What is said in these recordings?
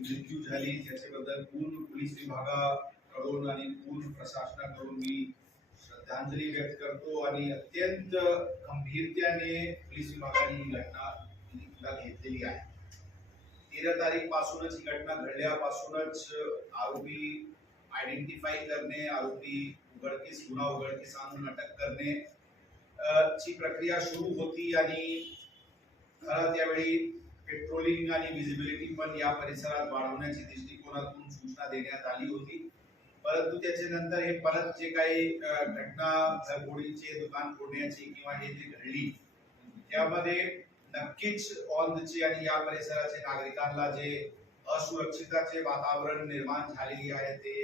मृत्यू झाली. त्याच्याबद्दल पूर्ण पोलीस विभागाकडून आणि पूर्ण प्रशासनाकडून मी श्रद्धांजली व्यक्त करतो आणि अत्यंत गंभीरतेने पोलीस विभागाने ही घटना घेतलेली आहे. तेरा तारीख पासूनच ही घटना घडल्यापासूनच आरोपी आयडेंटिफाय करणे आरोपी उघडकीस गुन्हा उघडकीस आणून अटक करणे ची प्रक्रिया सुरू होती आणि खरं त्यावेळी पेट्रोलिंग आणि विजिबिलिटी पण या परिसरात वाढवण्याची दृष्टिकोनातून सूचना देण्यात आली होती. परंतु त्याच्यानंतर हे परत जे काही घटना घरफोडीचे दुकान फोडण्याची किंवा हे जे घडली त्यामध्ये नक्कीच ऑनची आणि या परिसराचे नागरिकांना जे असुरक्षिताचे वातावरण निर्माण झालेली आहे ते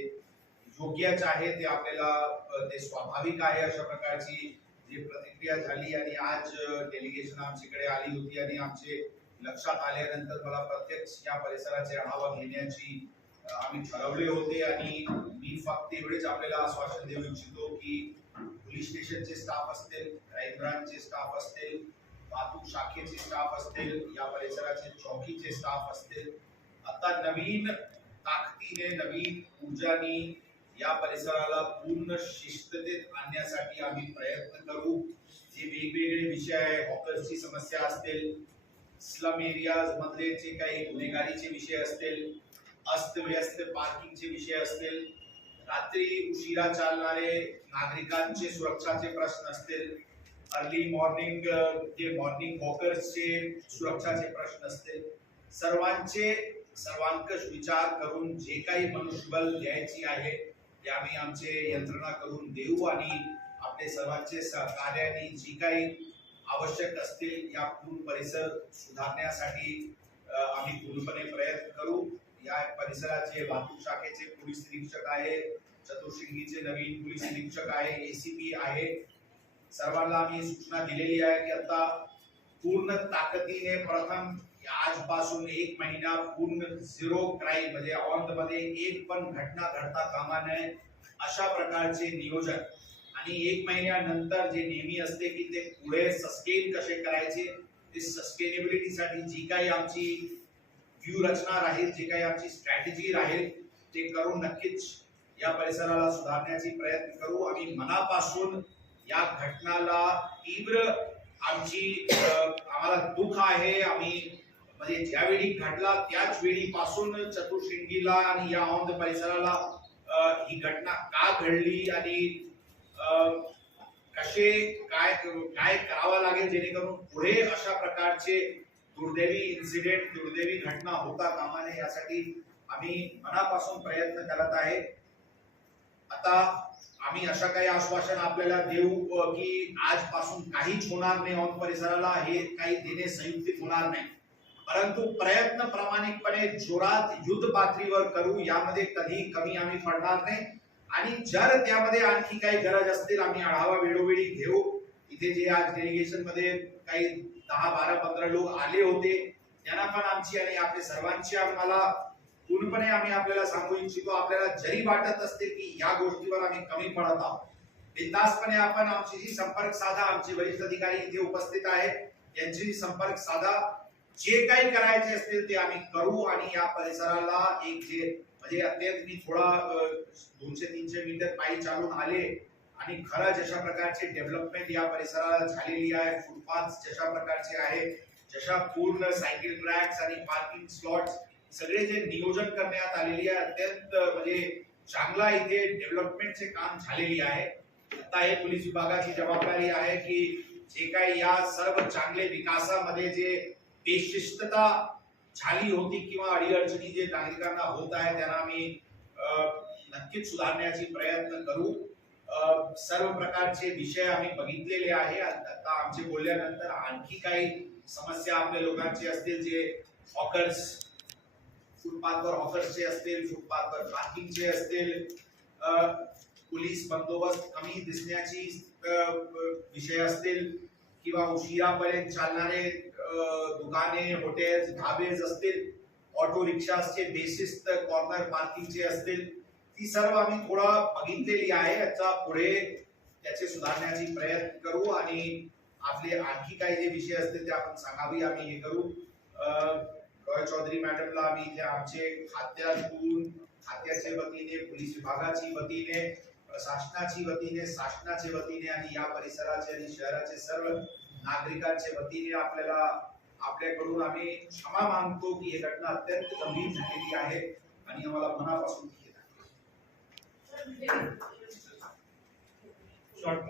योग्यच आहे ते आपल्याला ते स्वाभाविक आहे अशा प्रकारची जी प्रतिक्रिया झाली आणि आज डेलिगेशन आमच्याकडे आली होती आणि आमचे लक्षात आल्यानंतर मला प्रत्यक्ष या परिसराचे आढावा घेण्याची आम्ही ठरवले होते आणि मी फक्त एवढेच आपल्याला आश्वासन देऊ इच्छितो की पोलीस स्टेशनचे स्टाफ असतील क्राईम ब्रांचचे स्टाफ असतील वाहतूक शाखेचे स्टाफ असतील या परिसराचे चौकीचे स्टाफ असतील आता नवीन ताकदीने नवीन ऊर्जानी या परिसराला पूर्ण शिस्ततेत आणण्यासाठी आम्ही प्रयत्न करू. जे वेगवेगळे विषय आहे हॉकर्सची समस्या असतील स्लम एरियाज मधले जे काही गुन्हेगारीचे विषय असतील अस्तव्यस्त पार्किंगचे विषय असतील रात्री उशिरा चालणारे नागरिकांचे सुरक्षाचे प्रश्न असतील अर्ली मॉर्निंग जे मॉर्निंग वॉकर्सचे सुरक्षाचे प्रश्न असतील सर्वांचे सर्वांकष विचार करून जे काही मनुष्यबळ द्यायची आहे ते आम्ही आमचे यंत्रणा करून देऊ आणि आपले सर्वांचे सहकार्याने जी काही आवश्यक असतील या पूर्ण परिसर सुधारण्यासाठी आम्ही पूर्णपणे प्रयत्न करू. या परिसराचे वाहतूक शाखेचे पोलीस निरीक्षक आहे चतुर्शिंगीचे नवीन पोलीस निरीक्षक आहे एसीपी आहे. सर्वांना आम्ही सूचना दिलेली आहे की आता पूर्ण ताकदीने प्रथम आजपासून एक महिना पूर्ण झिरो क्राईम म्हणजे ऑनमध्ये एक पण घटना घडता कामा नये अशा प्रकारचे नियोजन आणि एक महिन्यानंतर जे नेहमी असते की ते पुढे सस्टेन कसे करायचे ते सस्टेनेबिलिटीसाठी जी काही आमची व्यू रचना राहील जी काही आमची स्ट्रॅटेजी राहील ते करून नक्कीच या परिसराला सुधारण्याची प्रयत्न करू. आम्ही मनापासून या घटनाला तीव्र आमची आम्हाला दुःख आहे. आम्ही म्हणजे ज्यावेळी घडला त्याच वेळी पासून चतुर्शृंगीला आणि या औंध परिसराला ही घटना का घडली आणि कसे काय काय करावं लागेल जेणेकरून पुढे अशा प्रकारचे दुर्दैवी इन्सिडेंट दुर्दैवी घटना होता कामा नये यासाठी आम्ही मनापासून प्रयत्न करत आहे. आता आम्ही अशा काही आश्वासन आपल्याला देऊ की आजपासून काहीच होणार नाही ऑन परिसराला हे काही देणे संयुक्तिक होणार नाही. परंतु प्रयत्न प्रामाणिकपणे जोरात युद्ध पातळीवर करू यामध्ये कधी कमी आम्ही पडणार नाही. आणि जर त्यामध्ये आणखी काही गरज असतील आम्ही आढावा वेळोवेळी घेऊ. इथे जे आज डेलिगेशनमध्ये काही दहा बारा पंधरा लोक आले होते त्यांना पण आमची आणि आपले सर्वांची आम्हाला पूर्णपणे आम्ही आपल्याला सांगू इच्छितो. आपल्याला जरी वाटत असते की या गोष्टीवर आम्ही कमी पडत आहोत. बिंदासपणे आपण आमची संपर्क साधा. आमचे वरिष्ठ अधिकारी इथे उपस्थित आहेत. यांची संपर्क साधा. जे काही करायचे असतील ते आम्ही करू आणि या परिसराला एक जे म्हणजे अत्यंत मी थोडा दोनशे तीनशे मीटर पायी चालून आले आणि खरं जशा प्रकारची डेव्हलपमेंट या परिसराला झालेली आहे फुटपाथ जशा प्रकारचे आहे जशा पूर्ण सायकल ट्रॅक्स आणि पार्किंग स्लॉट्स सगळे जे नियोजन करण्यात आलेली आहे अत्यंत म्हणजे चांगला इथे डेव्हलपमेंटचे काम झालेली आहे. आता हे पोलीस विभागाची जबाबदारी आहे की जे काही या सर्व चांगले विकासामध्ये जे बेशिस्तता झाली होती किंवा अडीअडचणी जे नागरिकांना होत आहे त्यांना आम्ही नक्कीच सुधारण्याची प्रयत्न करू. सर्व प्रकारचे विषय आम्ही बघितलेले आहे. आता आमचे बोलल्यानंतर आणखी काही समस्या आपल्या लोकांची असतील जे हॉकर्स फुटपाथवर हॉकर्सचे असतील फुटपाथवर पार्किंगचे असतील पोलीस बंदोबस्त कमी दिसण्याची विषय असतील किंवा उशिरापर्यंत चालणारे दुकाने हॉटेल्स ढाबेज असतील ऑटो रिक्षाचे बेसिस कॉर्नर पार्किंगचे असतील ती सर्व आम्ही थोडा बघितलेली आहे. याचा पुढे त्याचे सुधारण्याची प्रयत्न करू आणि आपले आणखी काही जे विषय असतील ते आपण सांगावी आम्ही हे करू. रॉय चौधरी मॅडमला आम्ही इथे आमचे खात्यातून खात्याच्या वतीने पोलीस विभागाची वतीने शासनाची वतीने शासनाच्या वतीने आणि या परिसराचे आणि शहराचे सर्व नागरिकांच्या वतीने आपल्याला आपल्याकडून आम्ही क्षमा मागतो की ही घटना अत्यंत गंभीर झालेली आहे आणि आम्हाला मनापासून खेद आहे. शॉर्ट